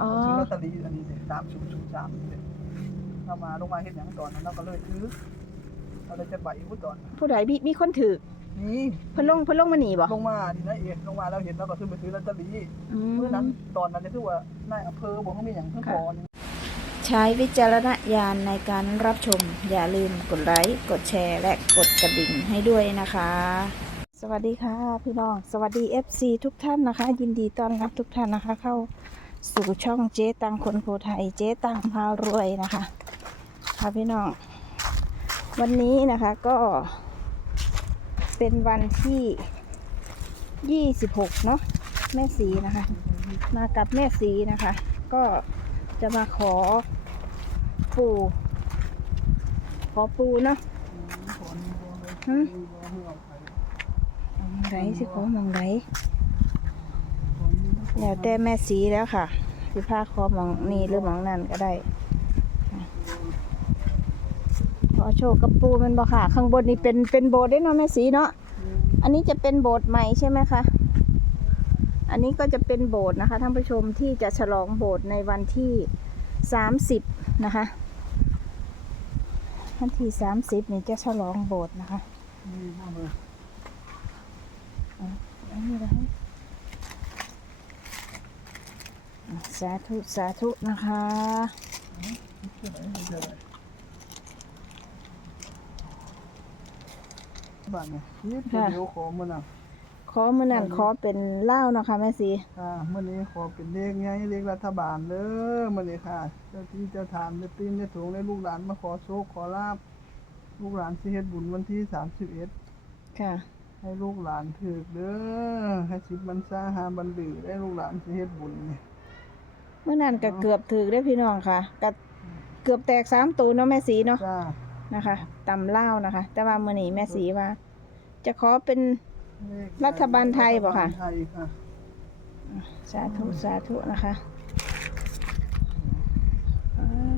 อ๋อ ซื้อลอตเตอรี่อันนี้เลยสามศูนย์ศูนย์สามนี่เลยเรามาลงมาเห็นอย่างตอนนั้นเราก็เลยซื้อเราเลยจะใบวุ้ตอนผู้ใดมีมีคนถือนี้เพิ่นลงเพิ่นลงมาหนีบ่ลงมาดีนะเอกลงมาเราเห็นเราก็ซื้อไปซื้อลอตเตอรี่อืมเมื่อนั้นตอนนั้นจะคือว่านายอำเภอบอกว่ามีอย่างเพิ่งพอนี่ใช้วิจารณญาณในการรับชม อย่าลืมกดไลค์กดแชร์ และกดกระดิ่งให้ด้วยนะคะ สวัสดีค่ะพี่น้อง สวัสดี FC ทุกท่านนะคะ ยินดีต้อนรับทุกท่านนะคะ เข้า สู่ช่องเจ๊ตังคนโพไทยเจ๊ตังพารวยนะคะค่ะพี่น้อง วันนี้นะคะก็เป็นวันที่ 26 เนาะแม่สีนะคะ มากับแม่สีนะคะ ก็จะมาขอปูขอปูเนาะขอนี่บ่เลยหืมบ่ให้เอาไปมองไรสิขอมองไรขอนี่ แล้วแต่แม่สีแล้วค่ะสิพาขอมองนี่หรือมองนั่นก็ได้ขอโชว์กับปูมันบ่ค่ะ ข้างบนนี่เป็นเป็นโบสถ์ได้เนาะแม่สีเนาะอันนี้จะเป็นโบสถ์ใหม่ใช่ไหมคะอันนี้ก็จะเป็นโบสถ์นะคะท่านผู้ชมที่จะฉลองโบสถ์ในวันที่สามสิบนะคะวันที่สามสิบนี่จะฉลองโบสถ์นะคะนี่มาเลยอันนี้นะ สาธุ สาธุ นะคะที่ไหนให้เจอบ้านเนี่ยนี่ตัวเดียวขอมันอะขอมือนั่นขอเป็นเหล้านะคะแม่สีค่ะมื่อนี้ขอเป็นเลขไงเลขรัฐบาลเด้อมื่อนี้ค่ะ เจ้าที่เจ้าทานเจ้าตีนเจ้าถุงได้ลูกหลานมาขอโชคขอลาบลูกหลานสิเฮ็ดบุญวันที่สามสิบเอ็ดค่ะ ให้ลูกหลานถือเด้อให้สิบมันซาหาบันดือได้ลูกหลานสิเฮ็ดบุญนี่ เมื่อนั้นก็เกือบถือได้อพี่น้องค่ะก็เกือบแตกสามตัวเนาะแม่สีเนาะจ้านะคะตำเหล้านะคะ แต่ว่ามื่อนี้แม่สีว่า จะขอเป็นเลขรัฐบาลไทยบ่คะรัฐบาลไทยค่ะสาธุสาธุนะคะอ่า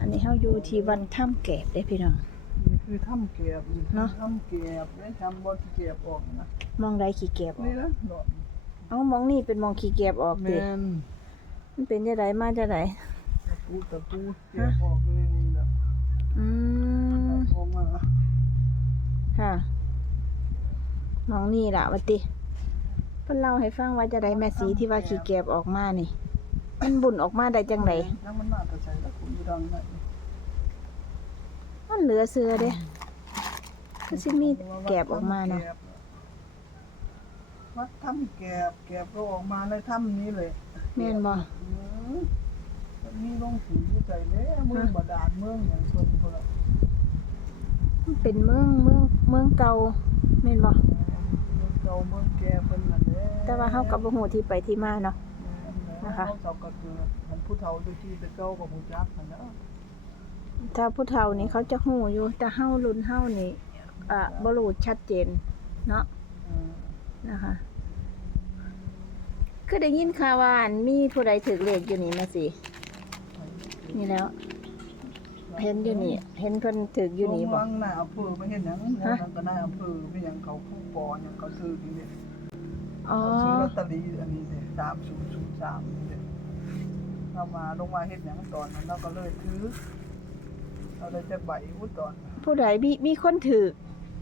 อันนี้เขาอยู่ที่วันถ้ำแกบเด้อพี่น้อง นี่คือถ้ำเก็บนี่คือเนาะถ้ำเก็บได้ทำบอที่เก็บออกนะมองใดขี้เก็บออนี่กนะดอกเอามองนี่เป็นมองขี้เก็บออกแมดิน มันเป็นจะไดมาจะไดตะปูตะปูเก็บออกเลยนี่แหละอืมออกมาค่ะมองนี่ล่ะวัติเพิ่นเล่าให้ฟังว่าจะได้แม่สีที่ว่าขี้เก็บออกมานี่ มันบุญออกมาได้จังไดแล้วมันมาแต่ใส่แล้วคุณอยู่ดังไหนมันเหลือเสือเด้คือสิมีแกบออกมาเนาะวัดถ้ำแกบแกบก็ออกมาในถ้ำนี้เลย แม่นบ่อืมมีลงสีอยู่ใจเด้เมืองบาดาลเมืองอย่างคนคนละมันเป็นเมืองเมืองเมืองเก่าแม่นบ่เมืองเก่าเมืองแก่เพิ่นนั่นแหละแต่ว่าเฮาก็บ่ฮู้ที่ไปที่มาเนาะ นะคะเขาเจ้าก็คือมันผู้เฒ่าที่ที่แต่เก่าก็ฮู้จักนั่นแหล้วถ้าผู้เฒ่านี่เขาจะฮู้อยู่แต่เฮารุ่นเฮานี่อะบ่รู้ชัดเจนเนาะนะคะ คือได้ยินข่าวว่าอันมีผู้ใดถือเลขอยู่นี่มาสิ นี่แล้ว เห็นอยู่นี่ เห็นเพิ่นถืออยู่นี่บ่วังหน้าอำเภอไม่เห็นหยังฮะนั่นก็หน้าอำเภอไม่หยังเขาผู้ปอหยังเขาซื้อนี่เด้อ๋อซื้อลอตเตอรี่อันนี้เด้3003นี่เด้เรามาลงมาเฮ็ดหยังตอนนั้นเราก็เลยถือเราเลยจะใบวุ้ตอนนั้นผู้ใดมีมีคนถือ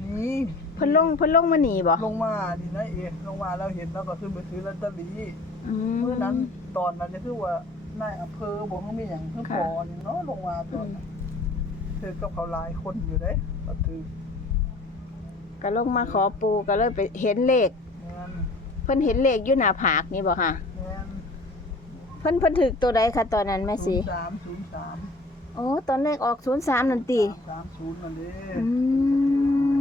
นี่ เพิ่นลงเพิ่นลงมาหนีบ่ลงมาดีนะเอกลงมาเราเห็นเราก็ซื้อไปซื้อลอตเตอรี่อืม เมื่อนั้นตอนนั้นจะคือว่านายอำเภอบอกว่ามีหยังเพิ่งพค่ะ อนี่เนาะลงมาตอนนั้นเธอกับเขาหลายคนอยู่เด้ก็ถือก็ลงมาขอปูก็เลยไปเห็นเลข แม่นเพิ่นเห็นเลขอยู่หน้าผากนี่บ่ค่ะ แม่นเพิ่นเพิ่นถือตัวใดคะตอนนั้นแม่สิสามศูนย์สามโอ้ตอนเลขออก03นั่นติสามศูนย์นั่นเด้อื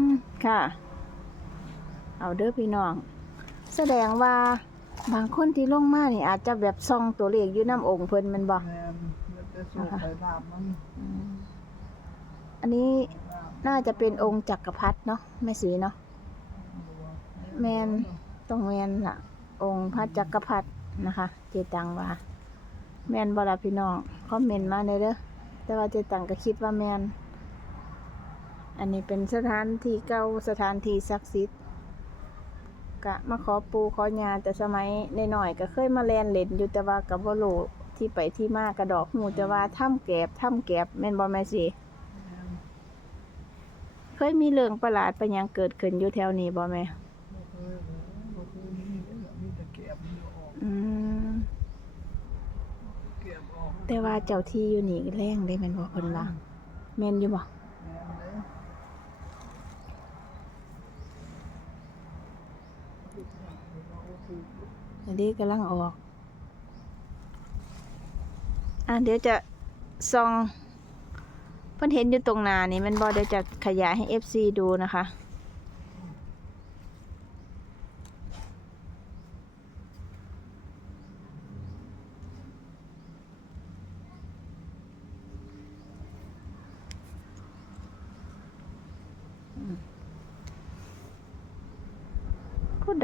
มค่ะ เอาเด้อพี่น้อง แสดงว่าบางคนที่ลงมานี่อาจจะแบบส่องตัวเลขอยู่น้ำองค์เพิ่นแมันบ่แม่นแล้วแต่สูตรไปลาบมันอืมอันนี้ลาบน่าจะเป็นองค์จักรพรรดิเนาะแม่สีเนาะ แม่นต้องแมนล่ะ องค์พระจักรพรรดินะคะ เจตังว่า แมนบ่ล่ะพี่น้องคอมเมนต์มาได้เด้อแต่ว่าเจตังก็คิดว่าแมน อันนี้เป็นสถานที่เก่าสถานที่ศักดิ์สิทธิ์ กะมาขอปูขอยาแต่สมัยใน้อยก็เคยมาแลนเล่นอยู่แต่ว่ากับบ่รู้ที่ไปที่มากระดอกหูแต่ว่าถ้ำแกบถ้ำแกบแม่นบ่แม่สิเคยมีเรื่องประหลาดไปหยังเกิดขึ้นอยู่แถวนี้บ่แม่บ่เมแต่ว่าเจ้าที่อยู่นี่แรงได้แม่นบ่เพิ่นว่าแม่นอยู่บ่นเลย อันนี้กำลังออก อะเดี๋ยวจะส่องเพิ่นเห็นอยู่ตรงหน้านี่มันบอเดี๋ยวจะขยายให้ FC ดูนะคะ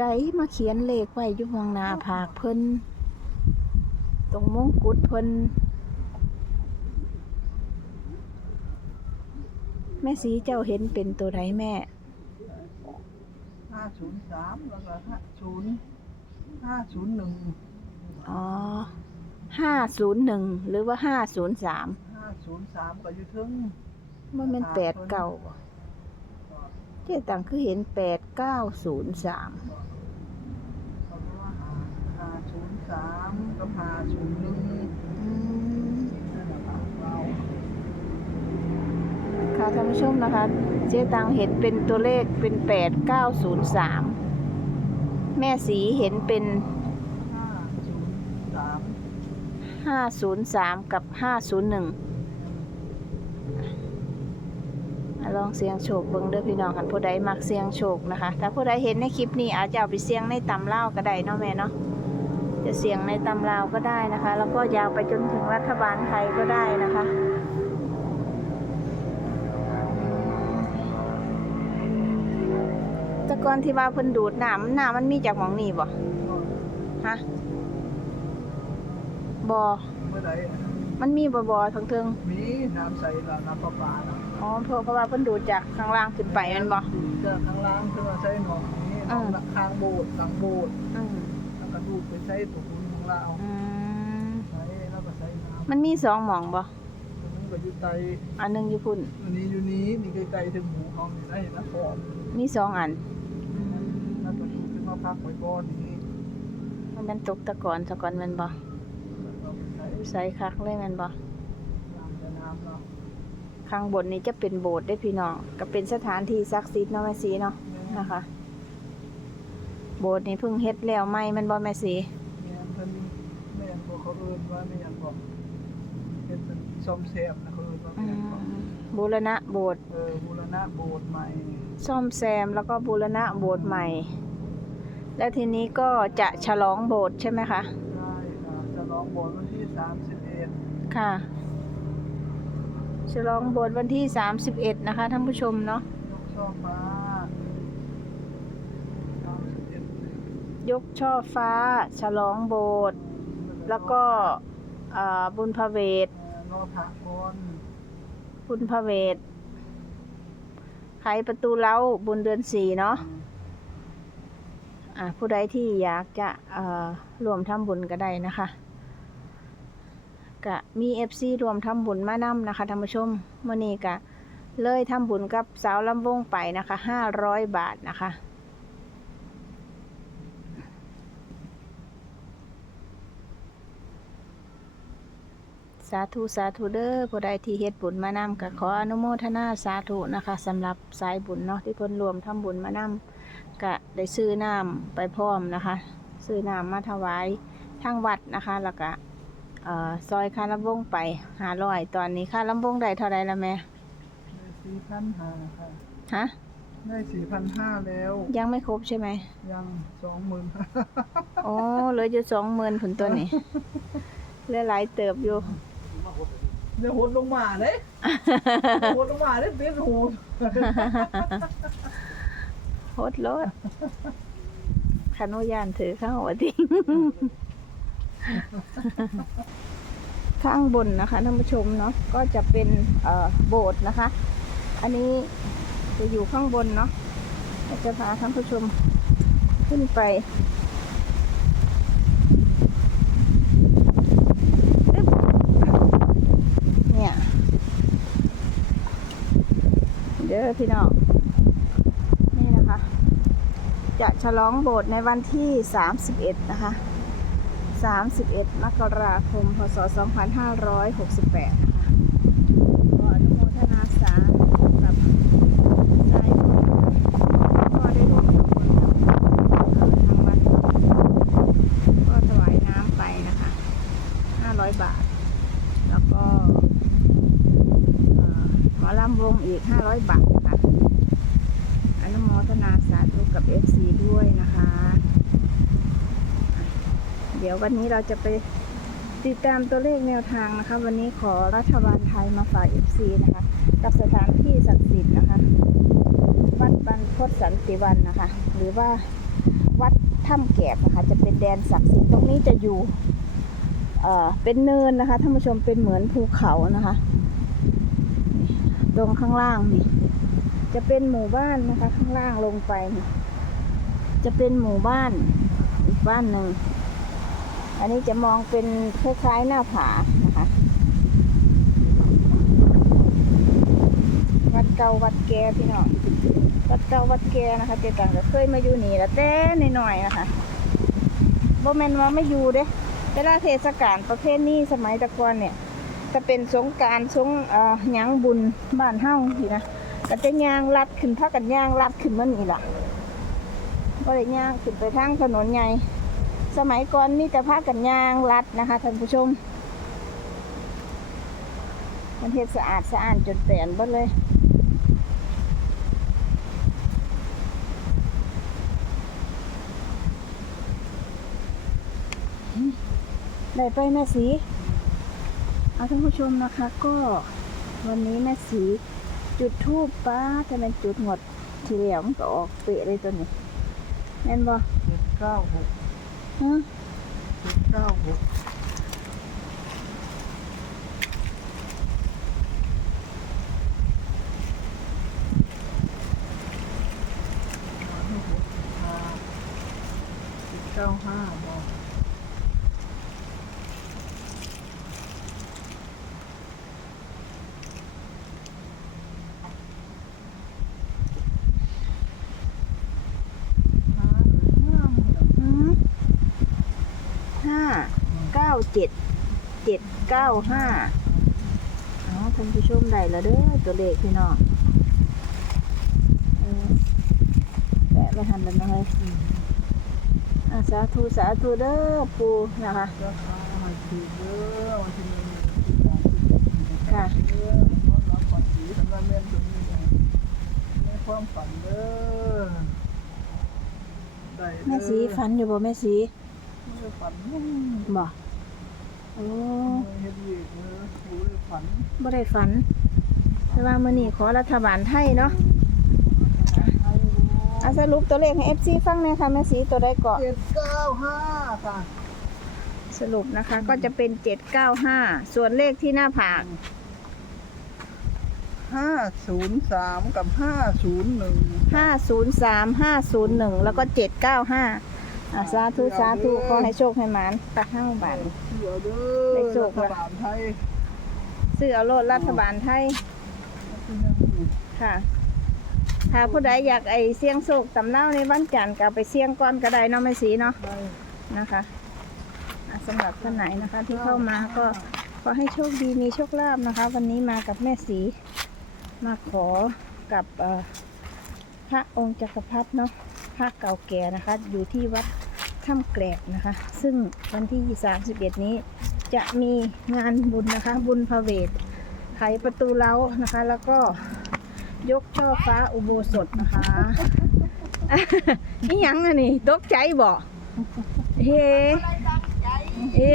ใดมาเขียนเลขไว้อยู่ข้างหน้าผากเพิ่นตรงมงกุฎเพิ่นแม่สีเจ้าเห็นเป็นตัวใดแม่ห้าศูนย์สามแล้วก็ห้าศูนย์ห้าศูนย์หนึ่งอ๋อห้าศูนย์หนึ่งหรือว่าห้าศูนย์สามห้าศูนย์สามก็อยู่ถึงว่ามันแปดเก้าเจ๊ตังคือเห็นแปดเก้าศูนย์สาม เขาเรียกว่าหาห้าศูนย์ สามกับห้าศูนย์หนึ่งนั่นแหละค่ะเราค่ะท่านผู้ชมนะคะ เจ๊ตังเห็นเป็นตัวเลขเป็นแปดเก้าศูนย์สามแม่สีเห็นเป็นห้าศูนย์สามห้าศูนย์สามกับห้าศูนย์หนึ่งลองเสียงโชคเบิ่งเด้อพี่น้องกันผู้ใดมักเสียงโชคนะคะ ถ้าผู้ใดเห็นในคลิปนี้อาจจะเอาไปเสียงในตำเล่าวก็ได้เนาะแม่เนาะ จะเสียงในตำลาวก็ได้นะคะ แล้วก็ยาวไปจนถึงรัฐบาลไทยก็ได้นะคะแต่ก่อนที่ว่าเพิ่นดูดน้ำน้ำมันมีจากหมองนี่บ่ฮะบ่เมื่อใดมันมีบ่บ่ทั้งเทิงมีน้ำใสละน้ำประปานะอ๋อเพราะเพราะว่าเพิ่นดูดจากข้างล่างขึ้นไปแม่นบ่จากข้างล่างคือว่าใช้หนองนี้หนองข้างโบสถ์หลังโบสถ์อืมแล้วก็ดูดไปใช้ตัวคุณของเราอืมใช้แล้วก็ใช้น้ำมันมีสองหม่องบ่ตัวนึงก็อยู่ไตอันหนึงอยู่พุ่น อันนี้อยู่นี้นี่ใกล้ๆถึงหูเขานี่ได้เห็นนะฟอมมีสองอันแล้วก็ดูดขึ้นมาพักไว้ก้อนนี้มันเป็นตกตะกอนตะกอนแม่นบ่เราไปใช้ใส่คักเลยแม่นบ่น้ำจะน้ำเราข้างบนนี้จะเป็นโบสถ์ได้อพี่น้องก็เป็นสถานที่ศักดิ์สิทธิ์เนาะแม่สีเนาะนะคะ โบสถ์นี้เพิ่งเฮ็ดแล้วใหม่แม่นบ่แม่สีแม่นเพิ่นแม่นบอกเขาเอิ้นว่าไม่อยากบอกเป็นซ่อมแซมนะเขาเอิ้นว่าอืแม่นบอกมบูรณะโบสถ์เออบูรณะโบสถ์ใหม่ซ่อมแซมแล้วก็บูรณะโบสถ์ใหม่ แล้วทีนี้ก็จะฉลองโบสถ์ใช่ไหมคะได้ครับจะร้องโบสถ์วันที่สามสิบเอ็ดค่ะฉลองโบสถ์วันที่ 31 นะคะท่านผู้ชมเนาะ ยกช่อฟ้าสามสิบเอ็ด ยกช่อฟ้า ฉลองโบสถ์แล้วก็บุญพระเวทบุญพระเวทไขประตูเล้าบุญเดือนสี่เนาะผู้ใดที่อยากจะรวมทำบุญก็ได้นะคะก็มีเอฟซีรวมทำบุญมานำนะคะท่านผู้ชมมื่อนี้ก็เลยทำบุญกับสาวลำวงไปนะคะห้าร้อยบาทนะคะ สาธุสาธุเด้อผู้ใดที่เฮ็ดบุญมานำก็ขออนุโมทนาสาธุนะคะสำหรับสายบุญเนาะที่เพิ่นรวมทำบุญมานำก็ได้ซื้อน้ำไปพร้อมนะคะ ซื้อน้ำมาถวายทางวัดนะคะ แล้วก็เอ่อซอยค่าลำวงไปหาร้อยตอนนี้ค่าลำวงได้เท่าไรละแม่ได้สี่พันห้าค่ะฮะได้สี่พันห้าแล้ว ยังไม่ครบใช่ไหม ยังสองหมื่นอ๋อเหลืออยู่สองหมื่นผลตัวนี้เหลือหลายเติบอยู่ เดี๋ยวหดลงมาเลยเดี๋ยวหดลงมาเลยเตี้ยหูโคตรรถขนุยานถือข้างหัวทิ้งข้างบนนะคะท่านผู้ชมเนาะก็จะเป็นเอ่อโบสถ์นะคะ อันนี้จะอยู่ข้างบนเนาะจะพาท่านผู้ชมขึ้นไปอึ๊บเนี่ย เด้ อพี่น้อง นี่นะคะ จะฉลองโบสถ์ในวันที่ 31 นะคะ 31 มกราคม พศ 2568 นะคะขออนุโมทนาสาธุกับสายบุญก็ได้ร่วมทำบุญกับทางวัดก็ถวายน้ำไปนะคะ 500 บาท แล้วก็เอ่อหมอลำวงอีก 500 บาทค่ะ อนุโมทนาสาธุกับ FC ด้วยนะคะ เดี๋ยววันนี้เราจะไปติดตามตัวเลขแนวทางนะคะ วันนี้ขอรัฐบาลไทยมาฝาก FC นะคะ กับสถานที่ศักดิ์สิทธิ์นะคะ วัดบรรพตสันติวันนะคะ หรือว่าวัดถ้ำแกบนะคะ จะเป็นแดนศักดิ์สิทธิ์ตรงนี้จะอยู่เอ่อเป็นเนินนะคะท่านผู้ชมเป็นเหมือนภูเขานะคะ ตรงข้างล่างนี่จะเป็นหมู่บ้านนะคะ ข้างล่างลงไป จะเป็นหมู่บ้านอีกบ้านหนึ่ง อันนี้จะมองเป็นคล้ายๆหน้าผานะคะวัดเก่าวัดแก่พี่น้องวัดเก่าวัดแก่นะคะเจตังก็เคยมาอยู่นี่แล้วแต่หน่อยๆนะคะบ่แมนว่าไม่อยู่เด้เวลาเทศกาลประเภทนี้สมัยตะกอนเนี่ยจะเป็นสงการสงเอ่อยังบุญบ้านเฮ้าทีนะก็จะย่างลัดขึ้นพักกันย่างลัดขึ้นมานี่ล่ะก็เลยย่างขึ้นไปทางถนนใหญ่ สมัยก่อนมีแต่พักกันยางลัดนะคะท่านผู้ชม มันเทศสะอาดสะอาดจนแตนบดเลย ได้ไปแม่สีเอาท่านผู้ชมนะคะก็วันนี้แม่สีจุดทูปป้าจะเป็นจุดหมดทีเดียวมันก็ออกเปะเลยตัวนี้แม่นบ่เจ็ดเก้าหก เจ็ดเก้าหกเก้าห้าบอก อืมห้า เจ็ดเจ็ดเก้าห้าอ๋อท่านผู้ชมได้แล้วเด้อตัวเลขพี่น้องแปะไปหันแล้วนะเฮ้ยอะสาธุสาธุเด้อปูนะคะจะพาให้ถือเนที่หนึ่งที่สองที่สี่ค่ะแม่นตรงนี้เลยในความฝันเด้อแม่สีฝันอยู่บ่แม่สีฝันบ่ อ้เฮ็ดวีกเนอะรู้ได้ฝันบ่ได้ฝัน แต่ว่ามื้อนี้ขอรัฐบาลไทยเนาะไอ้อะสรุปตัวเลขให้ FC ฟังหน่อยค่ะแม่สีตัวใดเกาะเจ็ดเก้าห้าค่ะสรุปนะคะ ก็จะเป็น 795 ส่วนเลขที่หน้าผากห้าศูนย์สามกับห้าศูนย์หนึ่ง503 501 แล้วก็ 795 อะสาธุสาธุขอให้โชคให้หมานตักห้าบาทเดี๋ยวเด้เลอขโชค รัละฐบาลไทยซื้อเอาโลดรัฐบาลไทยค่ะ ถ้าผู้ใดอยากไอเสี่ยงโชคตำเน่าในวันจันทร์ก็เอาไปเสี่ยงก่อนก็ได้เนาะแม่สีเนาะ ได้นะคะอะสำหรับท่านไหนนะคะ ที่เข้ามาก็ขอให้โชคดีมีโชคลาภนะคะ วันนี้มากับแม่สีมาขอกับเอ่อพระองค์จักรพรรดิเนาะพระเก่าแก่นะคะ อยู่ที่วัด ถ้ำแกลบนะคะ ซึ่งวันที่ 31 นี้จะมีงานบุญนะคะ บุญพระเวทไขประตูเล้านะคะ แล้วก็ยกช่อฟ้าอุโบสถนะคะนี่ยังอะนี่ตกใจบ่เฮ้เอ๊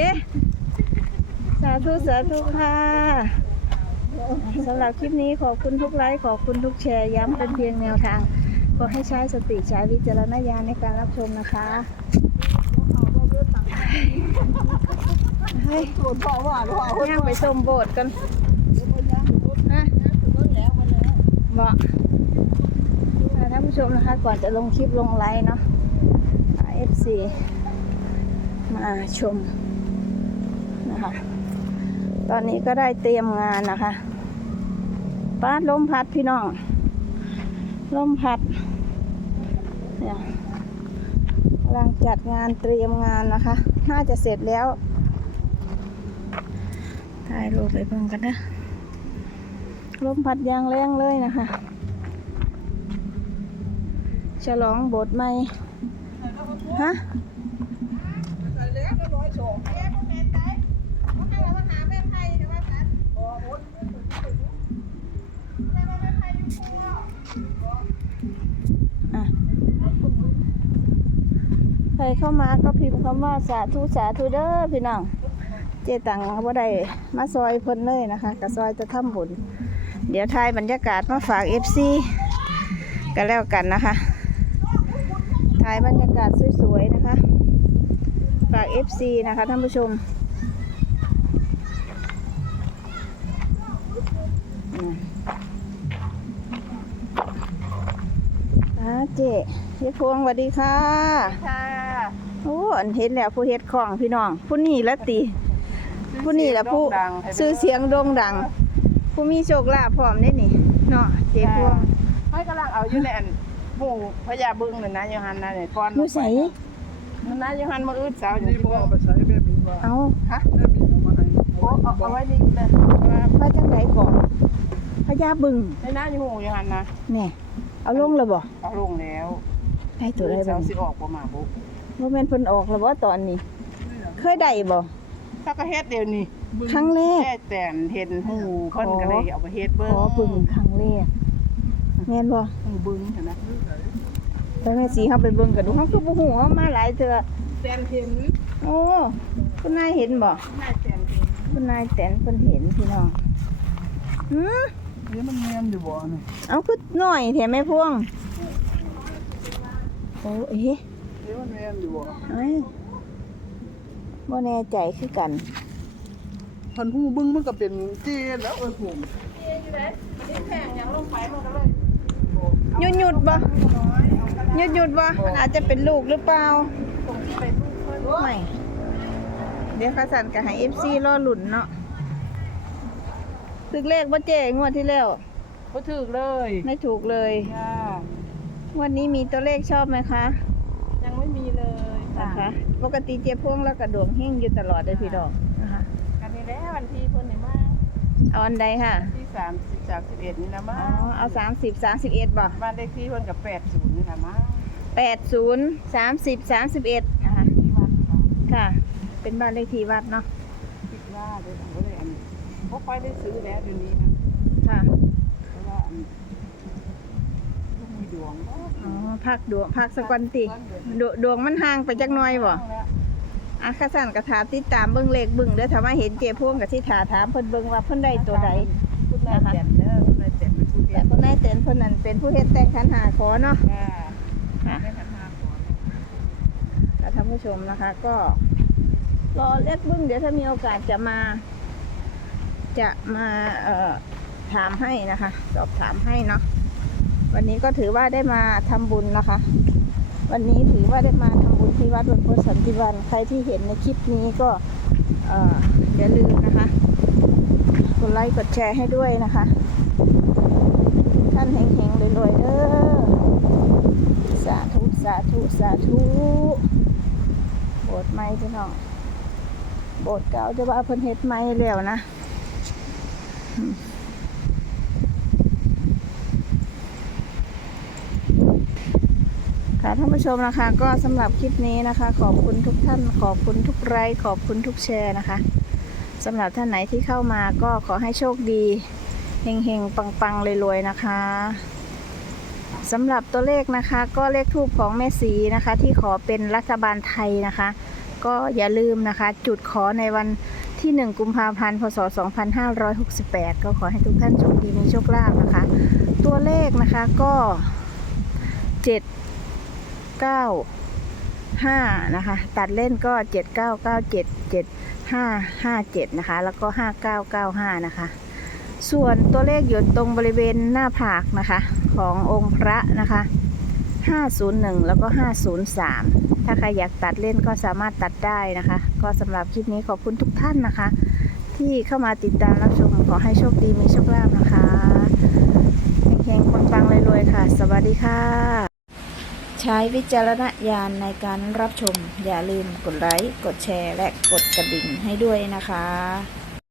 สาธุสาธุค่ะสำหรับคลิปนี้ขอบคุณทุกไลค์ขอบคุณทุกแชร์ย้ำเป็นเพียงแนวทางขอให้ใช้สติใช้วิจารณญาณในการรับชมนะคะ เฮ้ยส่วนพ่อว่าหรือเปล่าย่างไปชมโบสถ์กันนะบอกอ่าท่านผู้ชมนะคะ ก่อนจะลงคลิปลงไลน์เนาะ FC มาชมนะคะ ตอนนี้ก็ได้เตรียมงานนะคะป้าดลมพัดพี่น้องลมพัดเนี่ยำลังจัดงานเตรียมงานนะคะ น่าจะเสร็จแล้ว ถ่ายรูปไปเบิ่งกันนะ ลมพัดยางแรงเลยนะคะ ฉลองโบสถ์ใหม่ ฮะ ใครเข้ามาก็พิมพ์คำว่าสาธุสาธุเด้อพี่น้อง เจตังว่าได้มาซอยเพิ่นเลยนะคะกับซอยจะทำบุญ เดี๋ยวทายบรรยากาศมาฝากเอฟซีกันแล้วกันนะคะถ่ายบรรยากาศสวยๆนะคะ ฝาก FC นะคะท่านผู้ชมอาเจ๊เฮ็ดพวงสวัสดีค่ะ ค่ะ โอ้อันเห็นแล้วผู้เฮ็ดของพี่น้อง ผู้นี้ละติ ผู้นี้ละผู้ซื้อเสียงโด่งดัง ผู้มีโชคลาภพร้อมได้นี่เนาะเจ๊พวงไม่กำลังเอาอยู่ในอันหมู่พญาบึงน่ะนะโยฮันนะเนี่ยก่อนอยู่ไสมันนะโยฮันมาอืดสาวอยู่นี่ที่พ่อบ่เอาไปใช้แบบนี้ว่าเอาฮะแบบนี้เอามาให้โอ้เอาเอาไว้ดีเลยว่ามาจังไดก่อนพญาบึงในน้าอยู่หมู่โยฮันนะแน่เอาลงแล้วบ่เอาลงแล้วได้ตัวใดสาบ้าวงสิออกบ่มาบุ บ่แม่นเพิ่นออกแล้วบ่ตอนนี้ เคยได้บ่ถ้าก็เฮ็ดเดี๋ยวนี้ครั้งแรกแค่แต่นเห็นหูเพิ่นก็เลยเอาไปเฮ็ดเบิ่ขงอบึงครั้งแรกแม่นบ่หูบึงเห็นไหมไปแม่สีเฮาไปเบิ่งกันดูเฮาคือบ่ฮู้เฮามาหลายเทื่อแต่นเห็นโอ้คุณนายเห็นบ่นายแต่นเห็นคุณนายแตนเพิ่นเห็นพี่น้องหือนี่มันเนียนอยู่บ่นี่เอาคือน้อยแท้แม่พวงโอ้เอ๊ะ นี่มันเนียนอยู่บ่เอ้ยบ่แน่ใจคือกันพันหูบึ้งมันก็เป็นเจแล้วเอ้ยผมหยุดหยุดบ่หยุดหยุดบ่มันอาจจะเป็นลูกหรือเปล่าไม่เดี๋ยวข้าสันกับให้ FC รอหลุนเนาะถึกเลขบ่เจ๊งวดที่แล้วบ่ถูกเลย ไม่ถูกเลยจ้าวันนี้มีตัวเลขชอบไหมคะ ยังไม่มีเลยค่ะนะคะ ปกติเจ๊พ่วงแล้วกระดวงเฮงอยู่ตลอดเลยพี่ดอกนะคะกันนี่แหละวันที่เพิ่นนี่มาเอาอันใดค่ะที่30 31นี่ละอ๋มาอเอาสามสิบสามสิบเอ็ดบ่บ้านเลขที่เพิ่นกับ80นี่ละมาแปดศูนย์สามสิบสามสิบเอ็ดนะคะที่วัดเขาค่ะ เป็นบ้านเลขที่วัดเนาะคิดว่าเด้อบ่ได้อันนี้บ่ค่อยได้ซื้อแล้วเดี๋ยวนี้นะค่ะ เพราะว่าอันบ่มีด วงบ่อ๋อพักดวงพักสกวันติดวดวงมันห่างไปจักหน่อยบ่อาคาสันกระถามติดตามเบิ่งเลขเบิ่งเด้อถ้าว่าเห็นเจ๊พ่วงกับที่ถาถามเพิ่นเบิ่งว่าเพิ่นได้ตัวใดคุณนายแจ่มเด้อคุณนายแจ่มเป็นผู้เฮ็แต่ดคนนายเต็นเพิ่นนั่นเป็นผู้เฮ็ดแต่งขันหาขอเนาะค่ะค่ะไม่ทันหาก่อนแล้วท่านผู้ชมนะคะ ก็รอเล็กบึ้งเดี๋ยวถ้ามีโอกาสจะมา จะมาเอ่อถามให้นะคะ สอบถามให้เนาะ วันนี้ก็ถือว่าได้มาทำบุญนะคะ วันนี้ถือว่าได้มาทำบุญที่วัดบนพุทธสันติวัน ใครที่เห็นในคลิปนี้ก็อย่าลืมนะคะ กดไลค์กดแชร์ให้ด้วยนะคะ ท่านเฮงๆรวยๆเด้อสาธุสาธุสาธุโบสถ์ใหม่พี่น้องโบสถ์เก่าจะว่าเพิ่นเฮ็ดใหม่แล้วนะอืม ค่ะท่านผู้ชมนะคะ ก็สำหรับคลิปนี้นะคะ ขอบคุณทุกท่าน ขอบคุณทุกไลค์ขอบคุณทุกแชร์นะคะสำหรับท่านไหนที่เข้ามาก็ขอให้โชคดีเฮงๆปังๆรวยๆนะคะสำหรับตัวเลขนะคะ ก็เลขทูปของแม่สีนะคะ ที่ขอเป็นรัฐบาลไทยนะคะ ก็อย่าลืมนะคะ จุดขอในวันที่ 1 กุมภาพันธ์พศ 2568 ก็ขอให้ทุกท่านโชคดีมีโชคลาภนะคะ ตัวเลขนะคะก็ 7 9 5นะคะ ตัดเล่นก็7 9 9 7 7 5 5 7นะคะ แล้วก็5 9 9 5นะคะ ส่วนตัวเลขอยู่ตรงบริเวณหน้าผากนะคะ ขององค์พระนะคะ501แล้วก็503ถ้าใครอยากตัดเล่นก็สามารถตัดได้นะคะ ก็สำหรับคลิปนี้ขอบคุณทุกท่านนะคะ ที่เข้ามาติดตามรับชมขอให้โชคดีมีโชคลาภนะคะเฮงๆปังๆรวยๆค่ะ สวัสดีค่ะ ช้วิจารณญาณในการรับชม อย่าลืมกดไลค์ กดแชร์ และกดกระดิ่งให้ด้วยนะคะ